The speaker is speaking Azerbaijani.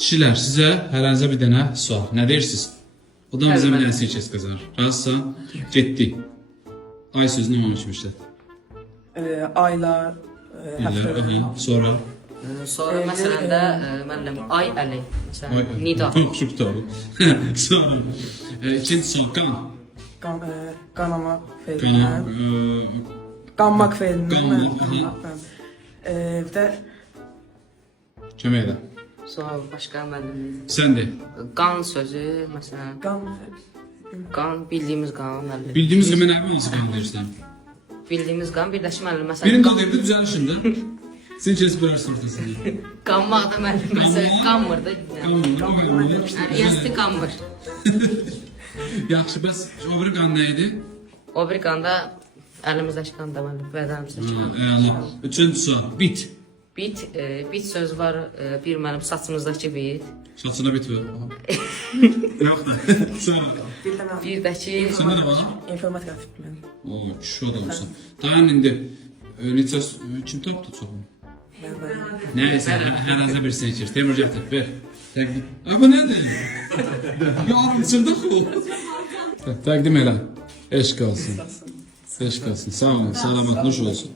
Kişiler sizə hərənizə bir dənə sual. Nə deyirsiniz? Odan bizə bir dənə seçəcək qazanır. Razısan? Getdi. Ay sözünü anlamışmışlar. Aylar, həftələr. Sonra. Sonra məsələn də mənim ay əli. Nida. Çok tabii. Sonra. İkinci son kan. Qanama Kana. feylindən. Qanmaq feylindən. Qanmaq. Bir də Kömək edə. Sonra başqa mənim Sən de. qan sözü məsələn qan bildiyimiz qan mənim. Bildiğimiz gibi nə hansı kan deyirsən? Bildiyimiz qan birləşməli Benim məsələn. kan evde düzelir şimdi. Sen içerisi bir arası ortasında. Qanmaq da mənim məsələn qanmırdı. Qanmır. Yəsti qanmır. Yaxşı, bəs o bir qan nə idi? O bir qanda əlimizdəki qan da mənim bədənimizdəki qan. Əla. Üçüncü sual. Bit. Bit söz var bir mənim saçımızdakı bit. Saçına bit ver. Yox da. Sonra. Bir də ki Səndə nə var? informatika fitmən. O, kişi adamsın. Dayan indi. Neçə kim tapdı çoxunu? Neyse, hər hansı bir seçir. Temur gətir, ver. Təqdim. Bu nədir? Yarımçıldı o. Təqdim elə. Eşq olsun. Eşq olsun. Sağ olun, salamat, nuş olsun.